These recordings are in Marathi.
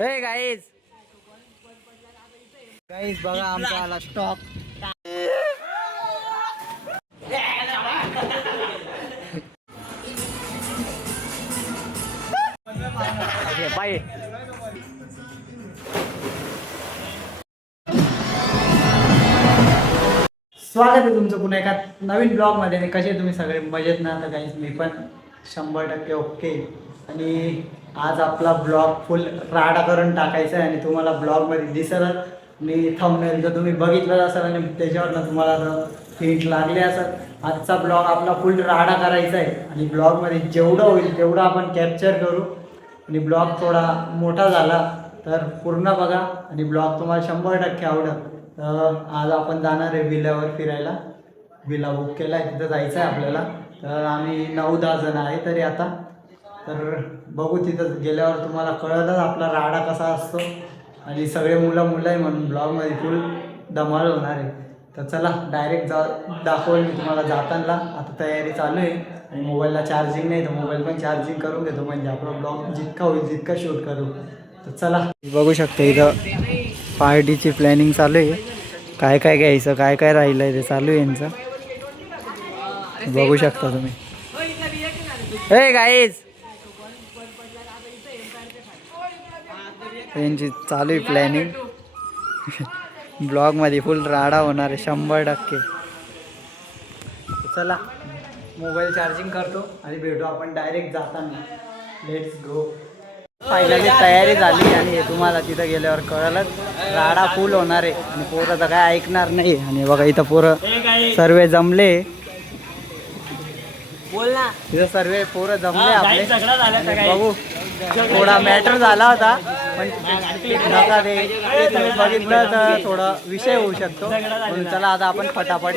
हे गाईज गाईज बघा आमचा आला स्टॉक. बाय. स्वागत आहे तुमचं पुन्हा एका नवीन ब्लॉग मध्ये. कसे तुम्ही सगळे मजेत ना? तर काहीच मी पण 100% ओके. आणि आज आपला ब्लॉग फुल राडा करून टाकायचा आहे आणि तुम्हाला ब्लॉगमध्ये दिसेलच. मी थंबनेल तर तुम्ही बघितलं असाल आणि त्याच्यावरनं तुम्हाला हिंट लागले असेल. आजचा ब्लॉग आपला फुल राडा करायचा आहे आणि ब्लॉगमध्ये जेवढं होईल तेवढं आपण कॅप्चर करू. आणि ब्लॉग थोडा मोठा झाला तर पूर्ण बघा आणि ब्लॉग तुम्हाला 100% आवडेल. तर आज आपण जाणार आहे विल्यावर फिरायला. विला बुक केला आहे, तिथं जायचं आहे आपल्याला. तर आम्ही 9-10 जण आहे तरी आता. तर बघू, तिथं गेल्यावर तुम्हाला कळलंच आपला राडा कसा असतो. आणि सगळे मुलं आहे म्हणून ब्लॉगमध्ये फुल धमाल होणार आहे. तर चला डायरेक्ट दाखवेल मी तुम्हाला जाताना. आता तयारी चालू आहे आणि मोबाईलला चार्जिंग नाही तर मोबाईल पण चार्जिंग करून घेतो, म्हणजे आपला ब्लॉग जितका होईल जितका शूट करू. तर चला बघू शकता इथं पार्टीची प्लॅनिंग चालू आहे. काय काय घ्यायचं, काय काय राहिलं आहे ते चालू आहे यांचं. बघू शकता तुम्ही. हे गाईज यांची चालू आहे प्लॅनिंग. ब्लॉगमध्ये फुल राडा होणार आहे 100%. चला मोबाईल चार्जिंग करतो आणि भेटू आपण डायरेक्ट जाताना. Let's go. फायनली तयारी झाली आणि हे तुम्हाला तिथं गेल्यावर कळलंच. राडा फुल होणार आहे आणि पोरं तर काय ऐकणार नाही. आणि बघा इथं पोरं सर्व जमले. तिथं सर्व पोरं जमले आपले. बघू थोडा मॅटर झाला होता पण नका ते तुम्ही बघितलं तर थोडा विषय होऊ शकतो. म्हणून चला आता आपण फटाफट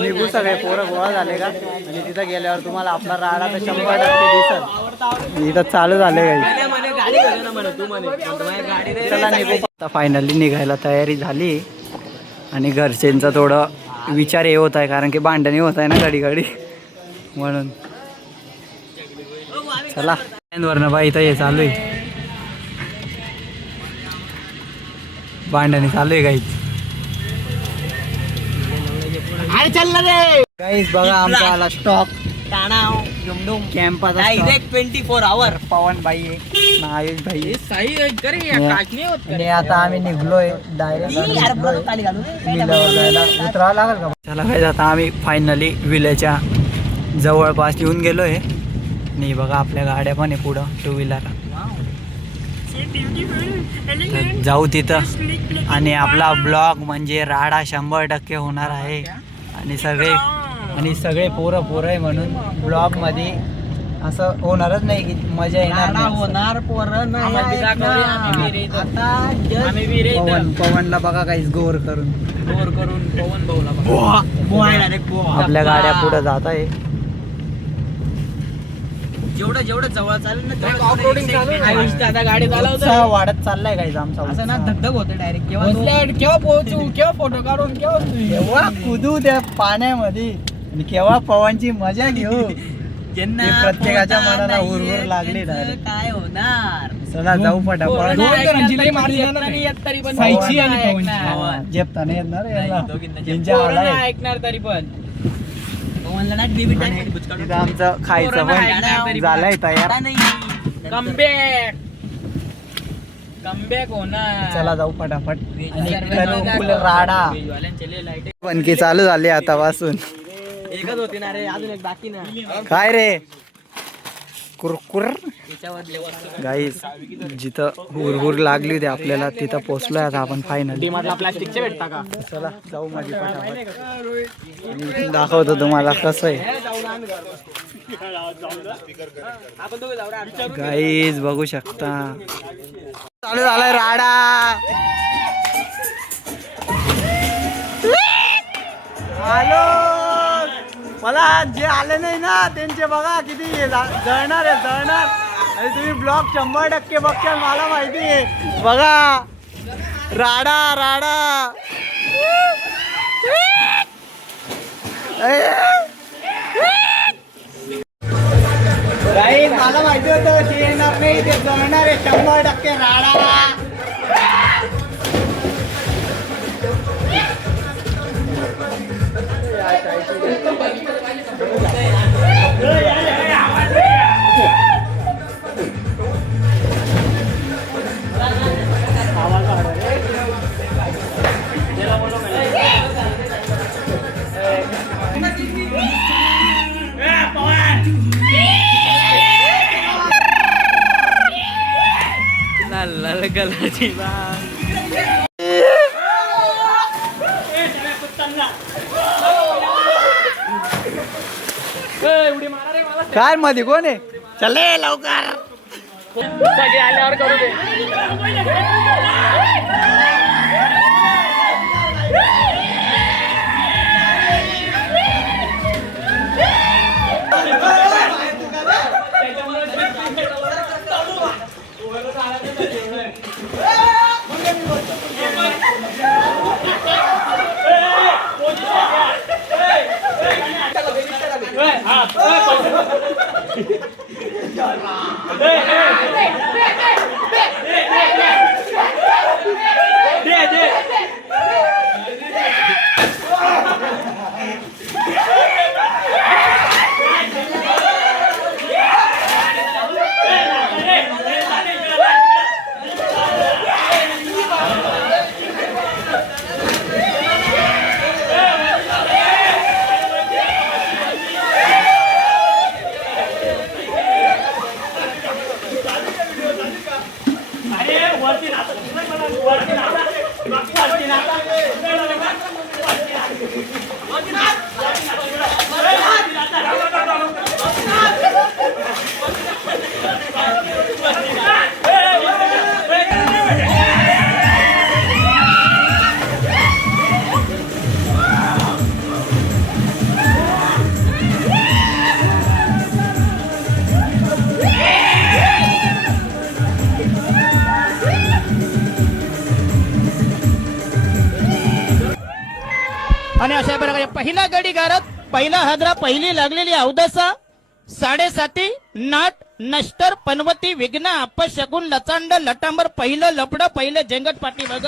निघू. सगळे पोरं गोळा झाले का आणि तिथं गेल्यावर तुम्हाला आपला राडा तर 100% दिसत. इथं चालू झाले चला निघू. आता फायनली निघायला तयारी झाली आणि घरच्यांचा थोडं विचार हे होत आहे कारण की भांडणी होत आहे ना घडी घडी, म्हणून चला. वरनं बाई इथं हे चालू आहे, भांडणी चालू आहे गाईच. गाईस बघा आमचा आला स्टॉक कॅम्पाचा डायरेक्ट 24 आवर. पवन भाई आहे, आयुष भाई आहे. आता आम्ही निघलोय डायरेक्ट जायला उतरावं लागेल का? चला काय आता आम्ही फायनली विल्याच्या जवळपास येऊन गेलोय. नाही बघा आपल्या गाड्या पण आहे पुढं 2 व्हीलर. जाऊ तिथं आणि आपला ब्लॉग म्हणजे राडा 100% होणार आहे. आणि सगळे पोरं आहे म्हणून ब्लॉग मध्ये असं होणारच नाही की मजा येणार होणार. पोरं पवनला बघा काहीच गोर करून पवन भाऊला आपल्या गाड्या पुढे जात आहे. जेवढं जवळ चालेल ना गाडी चालवतो वाढत चाललाय काही आमचा. असं ना धगधग होतं डायरेक्ट. केव्हा पोहोचू, केव्हा फोटो काढून, केव्हा कुदू त्या पाण्यामध्ये आणि केव्हा पवनची मजा घेऊ. प्रत्येकाच्या मनाला उरवर लागली डायरेक्ट. काय होणार. चला जाऊ फटाफट. जेपता नाही येणार ऐकणार तरी पण. आमचं खायचं पण झालंय तयार. कमबॅक होणार. चला जाऊ फटाफट आणि राडा. पण की चालू झाली आता पासून. एकच होती ना रे, अजून एक बाकी ना. काय रे कुरकुर. गाईस जिथं हुरहुर लागली होती आपल्याला तिथं पोहोचलोय आता आपण फायनली. प्लास्टिकचे भेटता का? चला जाऊ माझी फटाफट दाखवतो तुम्हाला कसं आहे. गाईस बघू शकता चालू झालाय राडा. हॅलो, मला जे आले नाही ना त्यांचे बघा किती जळणार आणि तुम्ही ब्लॉग 100% बघताल मला माहिती आहे. बघा राडा काही मला माहिती होतं ते येणार नाही, ते जळणार आहे 100% राडा. लाल कलरची काय मध्ये कोण आहे? चले लवकर सगळे आल्यावर करू दे. आणि अशा प्रकारे पहिला गडी गारत, पहिला हादरा, पहिली लागलेली अवदसा, 7.5 नाट नष्टर पनवती विघ्न अपशगुन लचांड लटांबर, पहिलं लपड, पहिलं जेंगट पाटी बघ.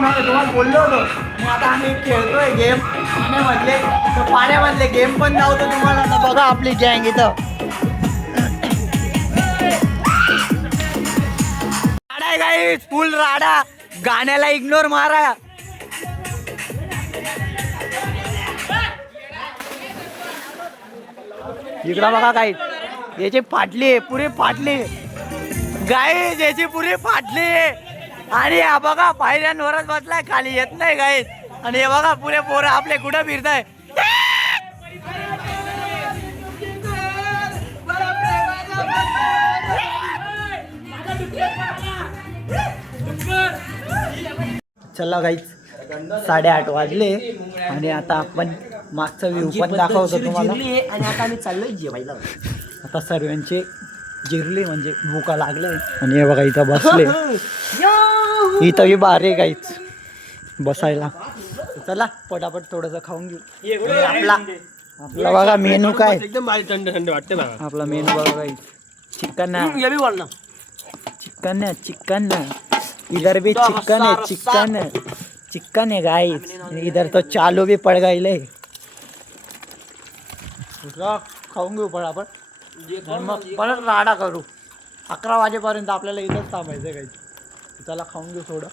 होणार तुम्हाला बोललो होतो. आणि आता आम्ही खेळतोय गेम पाण्यामधले, तर पाण्यामधले गेम पण धावतो तुम्हाला. आता बघा आपली गँग इथं राडा आहे फुल राडा. गाण्याला इग्नोर मारा. इकडं बघा काय याची फाटली पुरी फाटली गाईज, याची पुरी फाटली. आणि हा बघा पायऱ्यांवरच बसलाय, खाली येत नाही गाईज. आणि हे बघा पुरे पोरं आपले कुठं फिरताय. चला गाईज 8:30 वाजले आणि आता आपण मागचा व्ह्यू पण दाखवतो तुम्हाला. आणि आता आम्ही चाललोय जेवायला. आता सर्वांचे जिरली म्हणजे भूका लागले. आणि हे बघा इथं बसले, इथं ही बारे गाईच बसायला. चला पटापट थोडंसं खाऊन घेऊ. आपला आपला बघा मेनू काय, एकदम थंड थंड वाटते बघा. आपला मेनू बघा गाईच. चिकन है, चिकन है, चिकन है. इधर भी चिकन है, चिकन है, चिकन है गाइस. इधर तो चालू भी पड़ गई. खाऊन घेऊ पटापट, मग परत राडा करू. 11 वाजेपर्यंत आपल्याला इथंच थांबायचं काही. चला खाऊन घेऊ थोडं.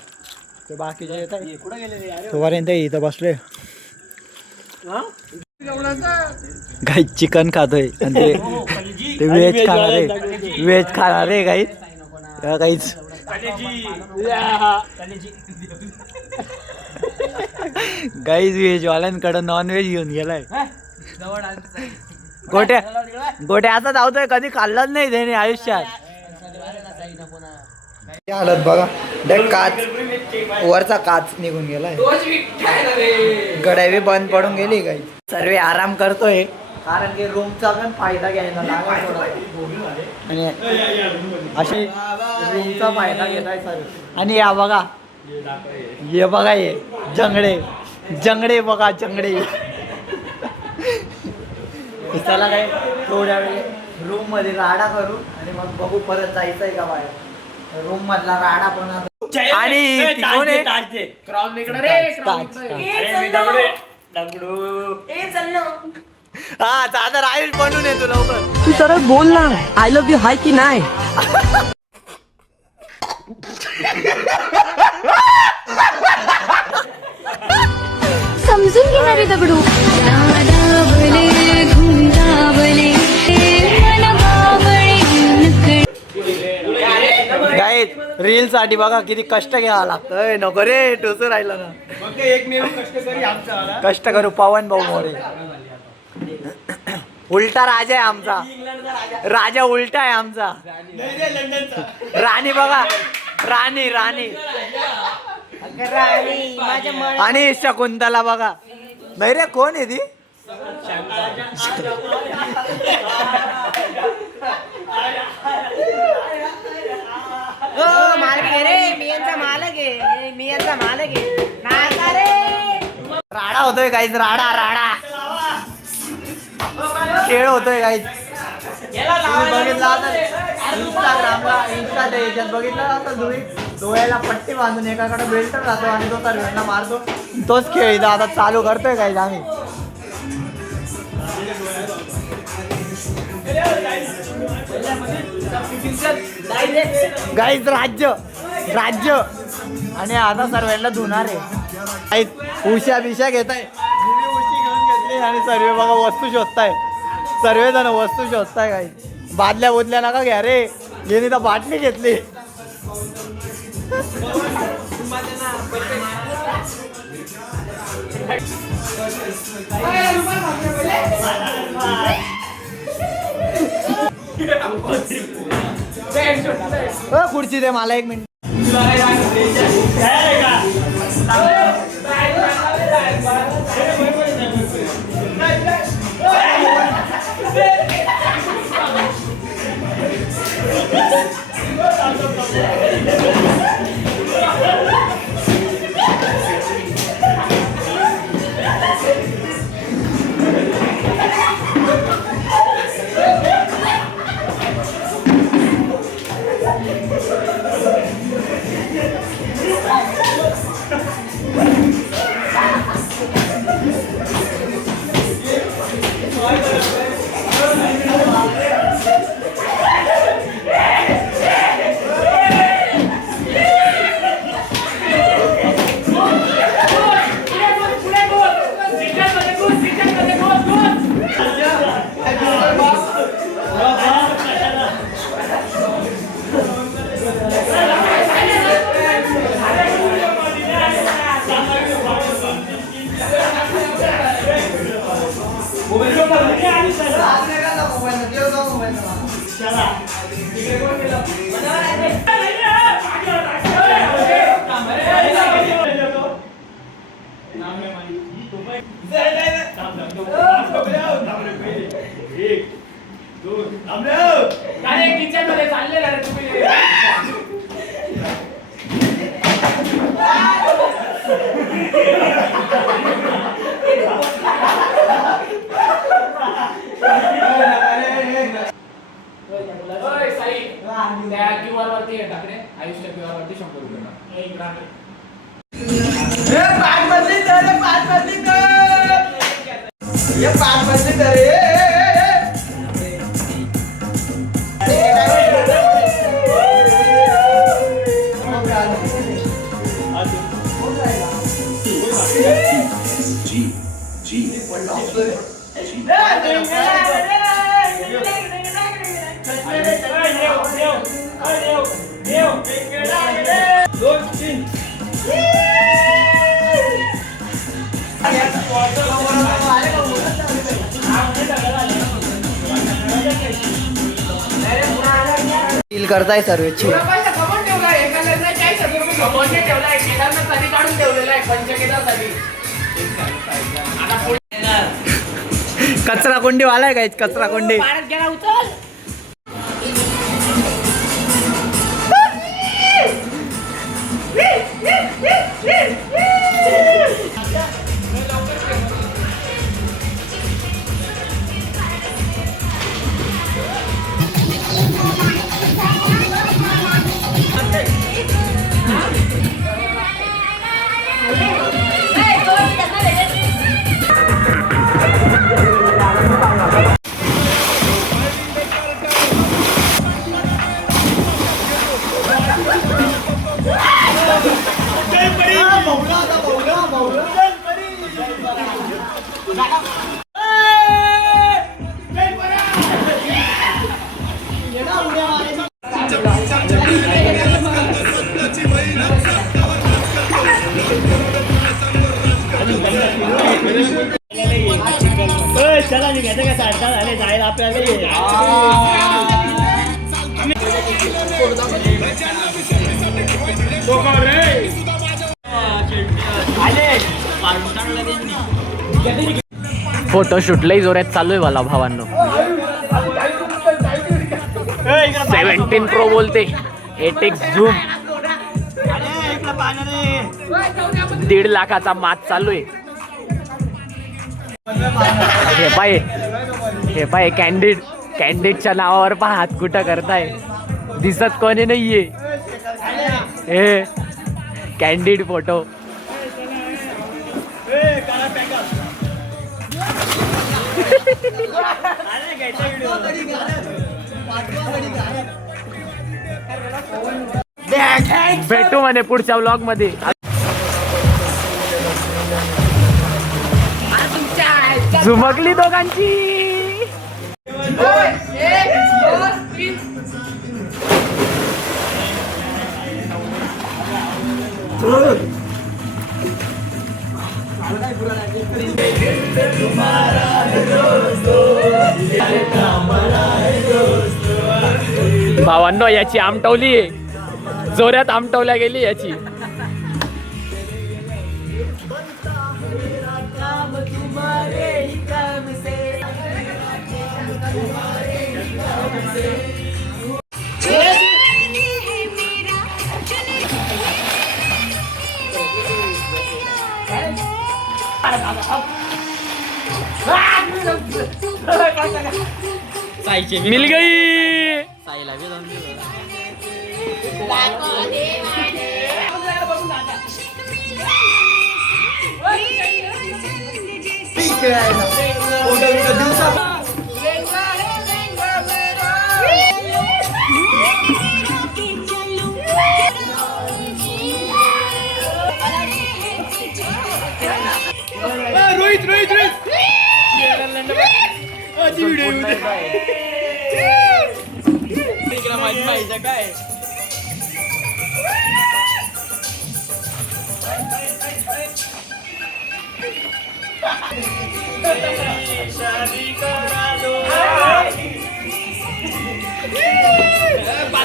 ते बाकीचे येत आहे कुठं गेले तोपर्यंत इथं बसले. गाईच चिकन खातोय आणि ते व्हेज खाणार आहे, व्हेज खाणार आहे गाईच. गाईच गाईज व्हेजवाल्यांकडे नॉन व्हेज घेऊन गेलाय. गोट्या गोट्या आता धावतोय, कधी खाल्लाच नाही त्याने आयुष्यात. हालत बघा, काच वरचा काच निघून गेलाय. गड्या बी बंद पडून गेली गाई. सर्व आराम करतोय कारण की रूमचा पण फायदा घ्यायला लागला आणि असे रूमचा फायदा घेताय सर्व. आणि या बघा, हे बघा हे जंगडे जंगडे बघा जंगडे. चला काय थोड्या वेळ रूम मध्ये राडा करू आणि मग बघू परत जायचंय का बाहेर. रूम मधला राडा पण आणि कोण आहे हा दादा आयुष बनून येतो लवकर. तू सरळ बोल ना, आय लव्ह यू हाय की नाही. समजून घेणारे दगडू गाईज रील साठी बघा किती कष्ट घ्यावं लागतं. नको रे टोचू राहिला ना. कष्ट करू पवन भाऊ मोरे. उलटा राजा आहे आमचा, राजा उलटा आहे आमचा. राणी बघा, राणी राणी आणि शकुंतला बघा. नाही रे कोण आहे ती. राडा होतोय काहीच, राडा राडा खेळ होतोय काहीच. बघितला इंस्टाग्रामला इंस्टाच्या याच्यात बघितलं आता डोळ्याला पट्टी बांधून एकाकडे बेल्ट राहतो आणि तो सर्वांना मारतो. तोच खेळ इथं आता चालू करतोय काहीच आम्ही. गाईज राज्य राज्य आणि आता सर्वांना धुणार आहे. उश्या बिशा घेत आहे, उशी घेऊन घेतली आणि सर्व बघा वस्तू शोधताय. सर्वजण वस्तू शोधताय. काही बादल्या बोदल्या नका घ्या रे, गेली तर बाटली घेतली. खुर्ची दे मला 1 मिनिट. फील करताय सर्वेची कचरा कोंडी वालाय काय कचरा कोंडी फोटोशूट लई जोरात चालू आहे मला भावांनो. 17 प्रो बोलते 8x झूम 1.5 लाखाचा मात चालू आहे. हे पाय कॅन्डिडेटच्या नावावर पहा हात कुठं करताय. दिसत कोणी नाहीये. हे कॅन्डिडेट फोटो भेटू म्हणे पुढच्या व्लॉग मध्ये. झुमकली दोघांची. भावांनो याची आमटवली आहे. जोरात आमटवल्या गेली याची. मिल गई.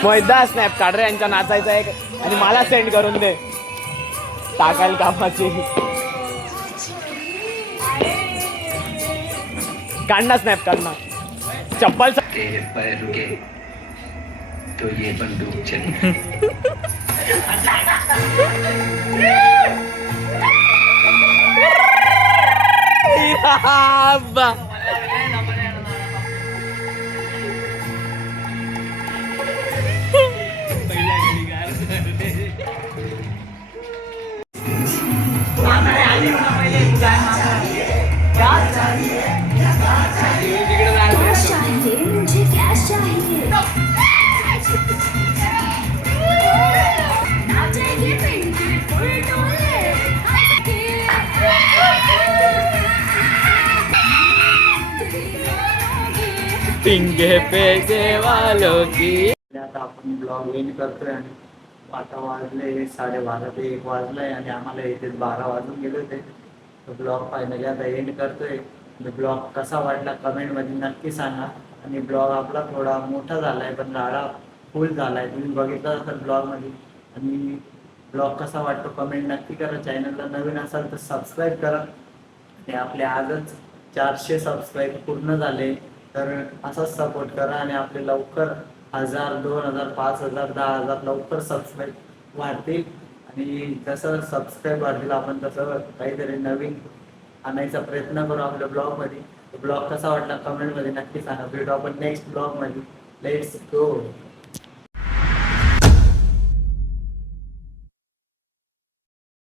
मैदा स्नॅप काढ रे यांच्या नाचायचा एक आणि मला सेंड करून दे टाकायला कामाची. काढना स्नॅप काढना. चप्पल तेरे पैर रुके तो ये बंदूक चली. चाहिए मुझे क्या चाहिए नाचेंगे पिंकी फुल टोले पिंगे पैसे वालों की. आता आपण ब्लॉग एंड करतोय आणि आता वाजले 12:30 ते 1 वाजलाय आणि आम्हाला इथे 12 वाजून गेले होते. तो ब्लॉग फायनली आता एंड करतोय. ब्लॉग कसा वाटला कमेंटमध्ये नक्की सांगा. आणि ब्लॉग आपला थोडा मोठा झालाय पण राडा फुल झालाय, तुम्ही बघितलं असाल ब्लॉगमध्ये. आणि ब्लॉग कसा वाटतो कमेंट नक्की करा. चॅनलला नवीन असाल तर सबस्क्राईब करा. आणि आपले आजच 400 सबस्क्राईब पूर्ण झाले, तर असाच सपोर्ट करा आणि आपले लवकर 1000, 2000, 5000, 10,000 लवकर सबस्क्राईब वाढतील. आणि जसं सबस्क्राईब वाढतील आपण तसं काहीतरी नवीन आणायचा प्रयत्न करू आपल्या ब्लॉगमध्ये. ब्लॉग कसा वाटला कमेंटमध्ये नक्की सांगा. भेटू आपण नेक्स्ट ब्लॉगमध्ये. Let's go.